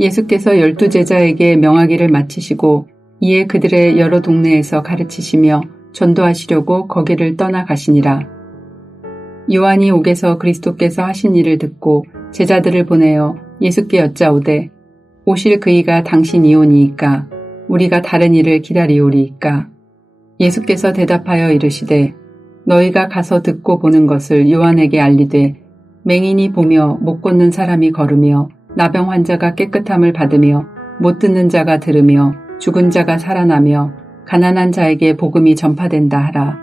예수께서 12제자에게 명하기를 마치시고 이에 그들의 여러 동네에서 가르치시며 전도하시려고 거기를 떠나가시니라. 요한이 옥에서 그리스도께서 하신 일을 듣고 제자들을 보내어 예수께 여짜오되 오실 그이가 당신이오니이까 우리가 다른 일을 기다리오리이까. 예수께서 대답하여 이르시되 너희가 가서 듣고 보는 것을 요한에게 알리되 맹인이 보며 못 걷는 사람이 걸으며 나병 환자가 깨끗함을 받으며 못 듣는 자가 들으며 죽은 자가 살아나며 가난한 자에게 복음이 전파된다 하라.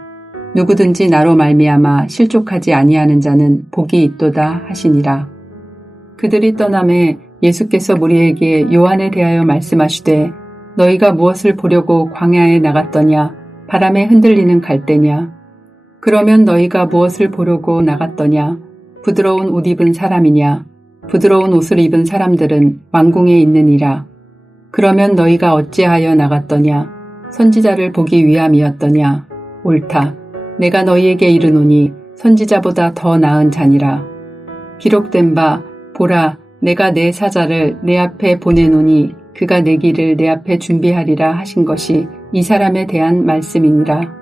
누구든지 나로 말미암아 실족하지 아니하는 자는 복이 있도다 하시니라. 그들이 떠나매 예수께서 무리에게 요한에 대하여 말씀하시되 너희가 무엇을 보려고 광야에 나갔더냐? 바람에 흔들리는 갈대냐? 그러면 너희가 무엇을 보려고 나갔더냐? 부드러운 옷 입은 사람이냐? 부드러운 옷을 입은 사람들은 왕궁에 있느니라. 그러면 너희가 어찌하여 나갔더냐? 선지자를 보기 위함이었더냐? 옳다. 내가 너희에게 이르노니 선지자보다 더 나은 자니라. 기록된 바 보라 내가 내 사자를 내 앞에 보내노니 그가 내 길을 내 앞에 준비하리라 하신 것이 이 사람에 대한 말씀이니라.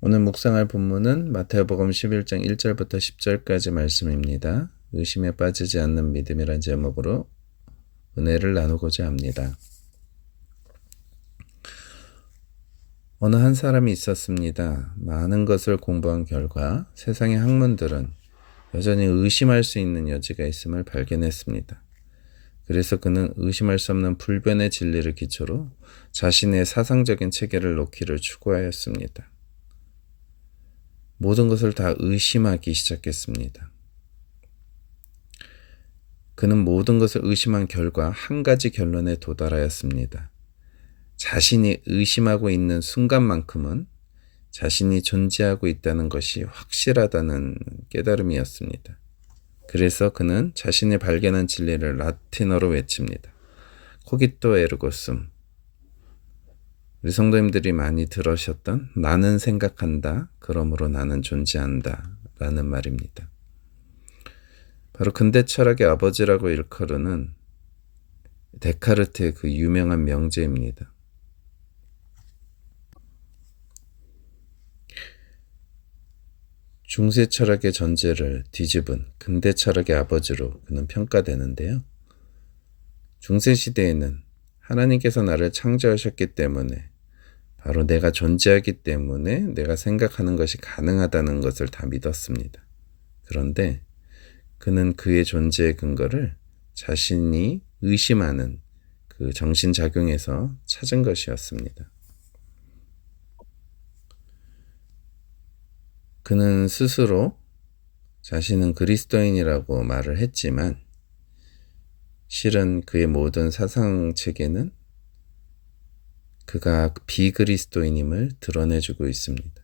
오늘 묵상할 본문은 마태복음 11장 1절부터 10절까지 말씀입니다. 의심에 빠지지 않는 믿음이란 제목으로 은혜를 나누고자 합니다. 어느 한 사람이 있었습니다. 많은 것을 공부한 결과 세상의 학문들은 여전히 의심할 수 있는 여지가 있음을 발견했습니다. 그래서 그는 의심할 수 없는 불변의 진리를 기초로 자신의 사상적인 체계를 놓기를 추구하였습니다. 모든 것을 다 의심하기 시작했습니다. 그는 모든 것을 의심한 결과 한 가지 결론에 도달하였습니다. 자신이 의심하고 있는 순간만큼은 자신이 존재하고 있다는 것이 확실하다는 깨달음이었습니다. 그래서 그는 자신이 발견한 진리를 라틴어로 외칩니다. 코기토 에르고 숨. 우리 성도님들이 많이 들으셨던 나는 생각한다, 그러므로 나는 존재한다 라는 말입니다. 바로 근대 철학의 아버지라고 일컬으는 데카르트의 그 유명한 명제입니다. 중세 철학의 전제를 뒤집은 근대 철학의 아버지로 그는 평가되는데요. 중세 시대에는 하나님께서 나를 창조하셨기 때문에 바로 내가 존재하기 때문에 내가 생각하는 것이 가능하다는 것을 다 믿었습니다. 그런데 그는 그의 존재의 근거를 자신이 의심하는 그 정신작용에서 찾은 것이었습니다. 그는 스스로 자신은 그리스도인이라고 말을 했지만 실은 그의 모든 사상체계는 그가 비그리스도인임을 드러내주고 있습니다.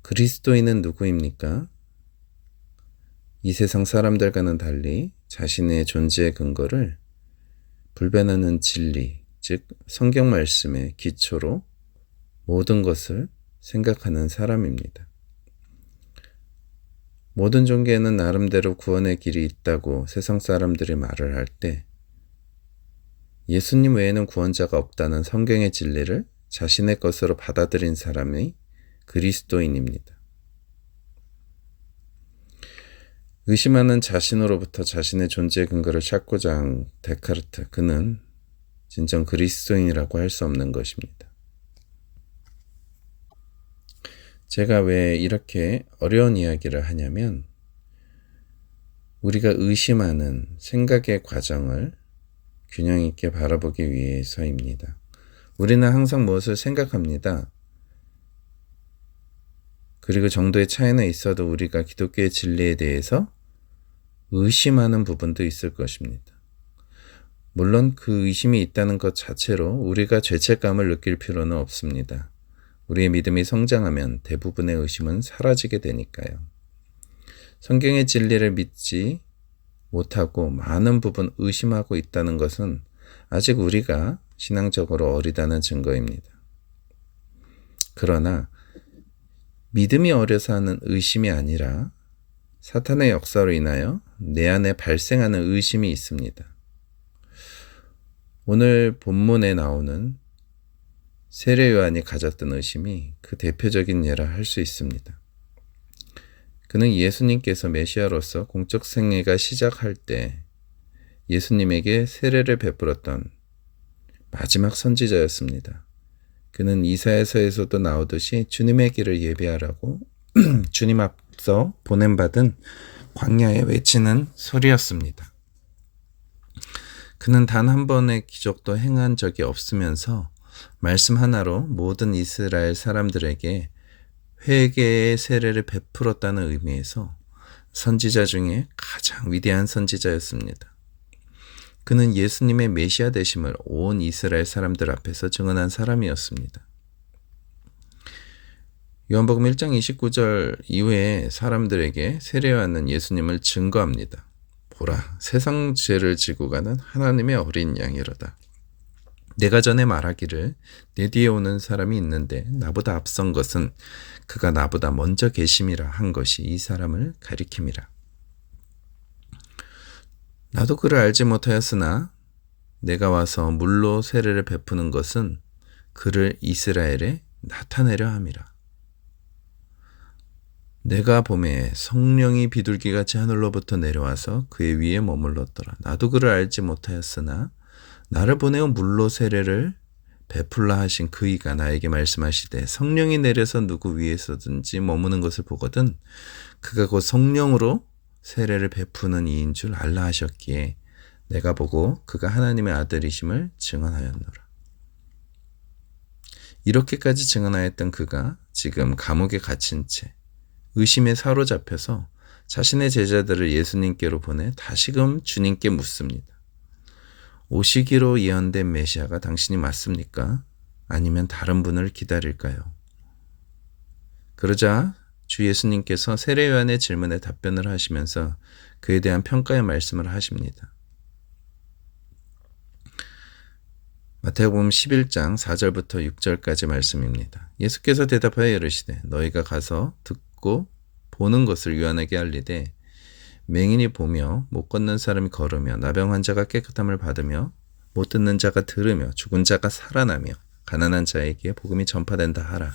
그리스도인은 누구입니까? 이 세상 사람들과는 달리 자신의 존재의 근거를 불변하는 진리, 즉 성경 말씀의 기초로 모든 것을 생각하는 사람입니다. 모든 종교에는 나름대로 구원의 길이 있다고 세상 사람들이 말을 할 때 예수님 외에는 구원자가 없다는 성경의 진리를 자신의 것으로 받아들인 사람이 그리스도인입니다. 의심하는 자신으로부터 자신의 존재의 근거를 찾고자 한 데카르트, 그는 진정 그리스도인이라고 할 수 없는 것입니다. 제가 왜 이렇게 어려운 이야기를 하냐면 우리가 의심하는 생각의 과정을 균형 있게 바라보기 위해서입니다. 우리는 항상 무엇을 생각합니다. 그리고 정도의 차이는 있어도 우리가 기독교의 진리에 대해서 의심하는 부분도 있을 것입니다. 물론 그 의심이 있다는 것 자체로 우리가 죄책감을 느낄 필요는 없습니다. 우리의 믿음이 성장하면 대부분의 의심은 사라지게 되니까요. 성경의 진리를 믿지 못하고 많은 부분 의심하고 있다는 것은 아직 우리가 신앙적으로 어리다는 증거입니다. 그러나 믿음이 어려서 하는 의심이 아니라 사탄의 역사로 인하여 내 안에 발생하는 의심이 있습니다. 오늘 본문에 나오는 세례 요한이 가졌던 의심이 그 대표적인 예라 할 수 있습니다. 그는 예수님께서 메시아로서 공적 생애가 시작할 때 예수님에게 세례를 베풀었던 마지막 선지자였습니다. 그는 이사야서에서도 나오듯이 주님의 길을 예비하라고 주님 앞서 보냄받은 광야에 외치는 소리였습니다. 그는 단 한 번의 기적도 행한 적이 없으면서 말씀 하나로 모든 이스라엘 사람들에게 회개의 세례를 베풀었다는 의미에서 선지자 중에 가장 위대한 선지자였습니다. 그는 예수님의 메시아 되심을 온 이스라엘 사람들 앞에서 증언한 사람이었습니다. 요한복음 1장 29절 이후에 사람들에게 세례 요한은 예수님을 증거합니다. 보라, 세상 죄를 지고 가는 하나님의 어린 양이로다. 내가 전에 말하기를 내 뒤에 오는 사람이 있는데 나보다 앞선 것은 그가 나보다 먼저 계심이라 한 것이 이 사람을 가리킴이라. 나도 그를 알지 못하였으나 내가 와서 물로 세례를 베푸는 것은 그를 이스라엘에 나타내려 함이라. 내가 봄에 성령이 비둘기같이 하늘로부터 내려와서 그의 위에 머물렀더라. 나도 그를 알지 못하였으나 나를 보내어 물로 세례를 베풀라 하신 그이가 나에게 말씀하시되 성령이 내려서 누구 위에서든지 머무는 것을 보거든 그가 곧 성령으로 세례를 베푸는 이인 줄 알라 하셨기에 내가 보고 그가 하나님의 아들이심을 증언하였노라. 이렇게까지 증언하였던 그가 지금 감옥에 갇힌 채 의심에 사로잡혀서 자신의 제자들을 예수님께로 보내 다시금 주님께 묻습니다. 오시기로 예언된 메시아가 당신이 맞습니까? 아니면 다른 분을 기다릴까요? 그러자 주 예수님께서 세례 요한의 질문에 답변을 하시면서 그에 대한 평가의 말씀을 하십니다. 마태복음 11장 4절부터 6절까지 말씀입니다. 예수께서 대답하여 이르시되 너희가 가서 듣고 보는 것을 요한에게 알리되 맹인이 보며 못 걷는 사람이 걸으며 나병 환자가 깨끗함을 받으며 못 듣는 자가 들으며 죽은 자가 살아나며 가난한 자에게 복음이 전파된다 하라.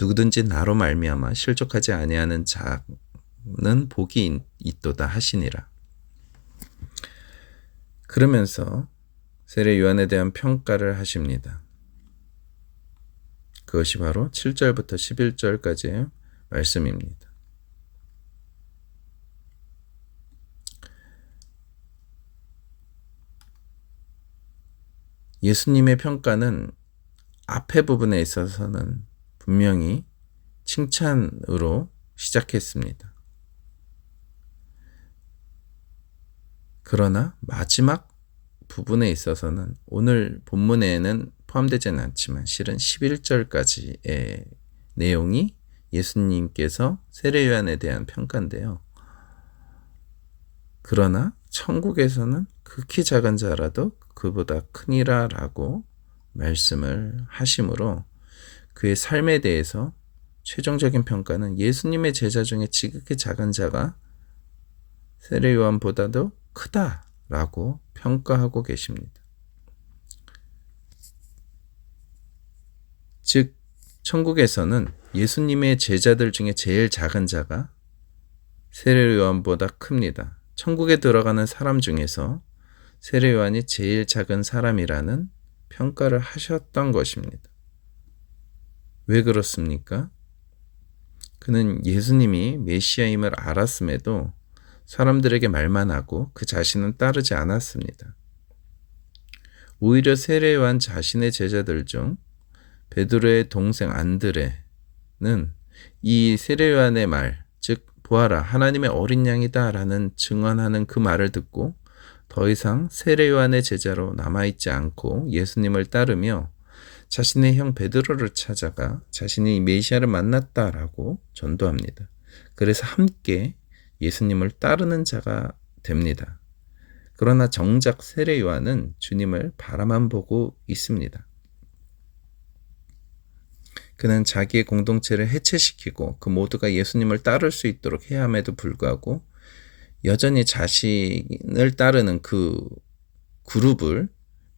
누구든지 나로 말미암아 실족하지 아니하는 자는 복이 있도다 하시니라. 그러면서 세례 요한에 대한 평가를 하십니다. 그것이 바로 7절부터 11절까지의 말씀입니다. 예수님의 평가는 앞의 부분에 있어서는 분명히 칭찬으로 시작했습니다. 그러나 마지막 부분에 있어서는 오늘 본문에는 포함되지는 않지만 실은 11절까지의 내용이 예수님께서 세례 요한에 대한 평가인데요. 그러나 천국에서는 극히 작은 자라도 그보다 크니라 라고 말씀을 하시므로 그의 삶에 대해서 최종적인 평가는 예수님의 제자 중에 지극히 작은 자가 세례 요한보다도 크다라고 평가하고 계십니다. 즉 천국에서는 예수님의 제자들 중에 제일 작은 자가 세례 요한보다 큽니다. 천국에 들어가는 사람 중에서 세례 요한이 제일 작은 사람이라는 평가를 하셨던 것입니다. 왜 그렇습니까? 그는 예수님이 메시아임을 알았음에도 사람들에게 말만 하고 그 자신은 따르지 않았습니다. 오히려 세례 요한 자신의 제자들 중 베드로의 동생 안드레는 이 세례 요한의 말, 즉 보아라 하나님의 어린 양이다 라는 증언하는 그 말을 듣고 더 이상 세례 요한의 제자로 남아있지 않고 예수님을 따르며 자신의 형 베드로를 찾아가 자신이 메시아를 만났다라고 전도합니다. 그래서 함께 예수님을 따르는 자가 됩니다. 그러나 정작 세례 요한은 주님을 바라만 보고 있습니다. 그는 자기의 공동체를 해체시키고 그 모두가 예수님을 따를 수 있도록 해야 함에도 불구하고 여전히 자신을 따르는 그 그룹을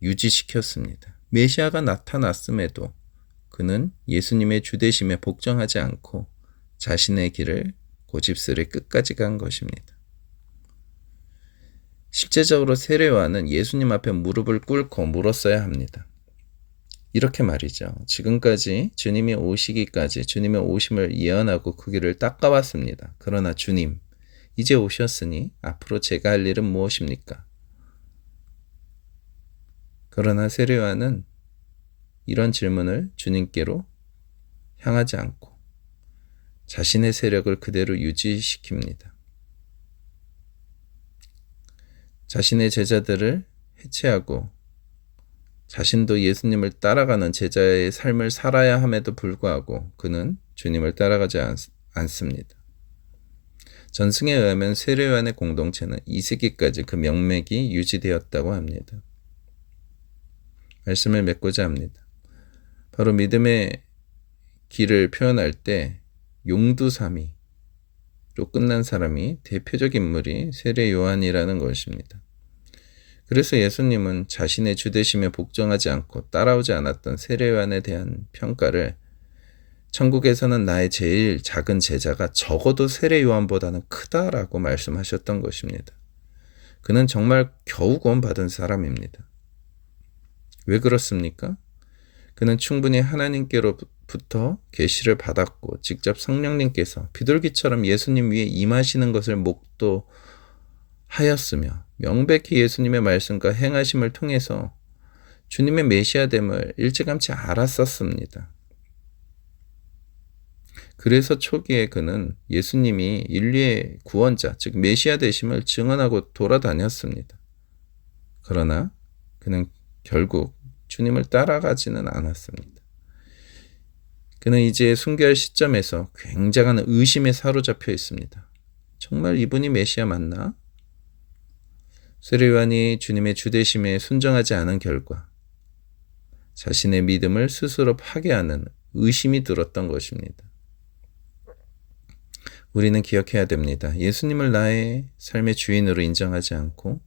유지시켰습니다. 메시아가 나타났음에도 그는 예수님의 주되심에 복종하지 않고 자신의 길을 고집스레 끝까지 간 것입니다. 실제적으로 세례요한은 예수님 앞에 무릎을 꿇고 물었어야 합니다. 이렇게 말이죠. 지금까지 주님이 오시기까지 주님의 오심을 예언하고 그 길을 닦아왔습니다. 그러나 주님, 이제 오셨으니 앞으로 제가 할 일은 무엇입니까? 그러나 세례요한은 이런 질문을 주님께로 향하지 않고 자신의 세력을 그대로 유지시킵니다. 자신의 제자들을 해체하고 자신도 예수님을 따라가는 제자의 삶을 살아야 함에도 불구하고 그는 주님을 따라가지 않습니다. 전승에 의하면 세례요한의 공동체는 2세기까지 그 명맥이 유지되었다고 합니다. 말씀을 맺고자 합니다. 바로 믿음의 길을 표현할 때 용두사미로 끝난 사람이 대표적 인물이 세례요한이라는 것입니다. 그래서 예수님은 자신의 주되심에 복종하지 않고 따라오지 않았던 세례요한에 대한 평가를 천국에서는 나의 제일 작은 제자가 적어도 세례요한보다는 크다라고 말씀하셨던 것입니다. 그는 정말 겨우 구원받은 사람입니다. 왜 그렇습니까? 그는 충분히 하나님께로부터 계시를 받았고 직접 성령님께서 비둘기처럼 예수님 위에 임하시는 것을 목도하였으며 명백히 예수님의 말씀과 행하심을 통해서 주님의 메시아됨을 일찌감치 알았었습니다. 그래서 초기에 그는 예수님이 인류의 구원자, 즉 메시아 되심을 증언하고 돌아다녔습니다. 그러나 그는 결국 주님을 따라가지는 않았습니다. 그는 이제 순교할 시점에서 굉장한 의심에 사로잡혀 있습니다. 정말 이분이 메시아 맞나? 세례요한이 주님의 주되심에 순종하지 않은 결과 자신의 믿음을 스스로 파괴하는 의심이 들었던 것입니다. 우리는 기억해야 됩니다. 예수님을 나의 삶의 주인으로 인정하지 않고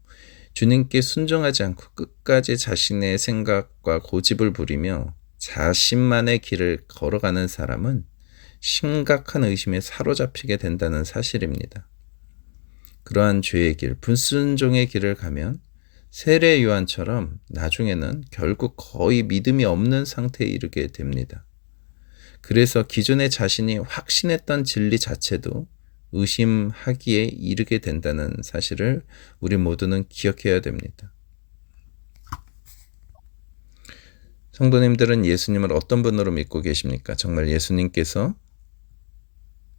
주님께 순종하지 않고 끝까지 자신의 생각과 고집을 부리며 자신만의 길을 걸어가는 사람은 심각한 의심에 사로잡히게 된다는 사실입니다. 그러한 죄의 길, 불순종의 길을 가면 세례 요한처럼 나중에는 결국 거의 믿음이 없는 상태에 이르게 됩니다. 그래서 기존에 자신이 확신했던 진리 자체도 의심하기에 이르게 된다는 사실을 우리 모두는 기억해야 됩니다. 성도님들은 예수님을 어떤 분으로 믿고 계십니까? 정말 예수님께서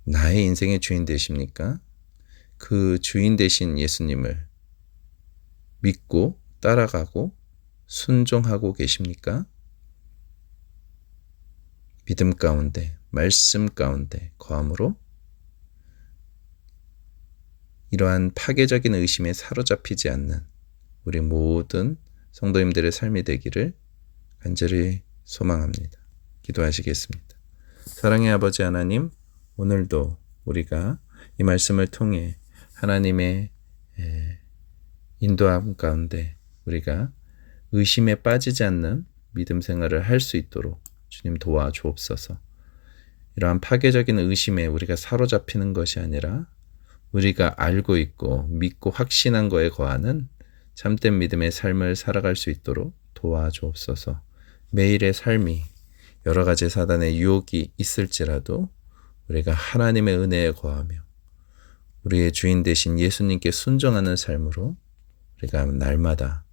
나의 인생의 주인 되십니까? 그 주인 되신 예수님을 믿고 따라가고 순종하고 계십니까? 믿음 가운데, 말씀 가운데 거함으로 이러한 파괴적인 의심에 사로잡히지 않는 우리 모든 성도님들의 삶이 되기를 간절히 소망합니다. 기도하시겠습니다. 사랑의 아버지 하나님, 오늘도 우리가 이 말씀을 통해 하나님의 인도함 가운데 우리가 의심에 빠지지 않는 믿음 생활을 할 수 있도록 주님 도와주옵소서. 이러한 파괴적인 의심에 우리가 사로잡히는 것이 아니라 우리가 알고 있고 믿고 확신한 거에 거하는 참된 믿음의 삶을 살아갈 수 있도록 도와주옵소서. 매일의 삶이 여러 가지 사단의 유혹이 있을지라도 우리가 하나님의 은혜에 거하며 우리의 주인 되신 예수님께 순종하는 삶으로 우리가 날마다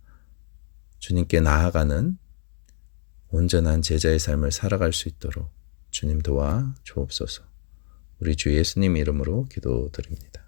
주님께 나아가는 온전한 제자의 삶을 살아갈 수 있도록 주님 도와 주옵소서. 우리 주 예수님 이름으로 기도드립니다.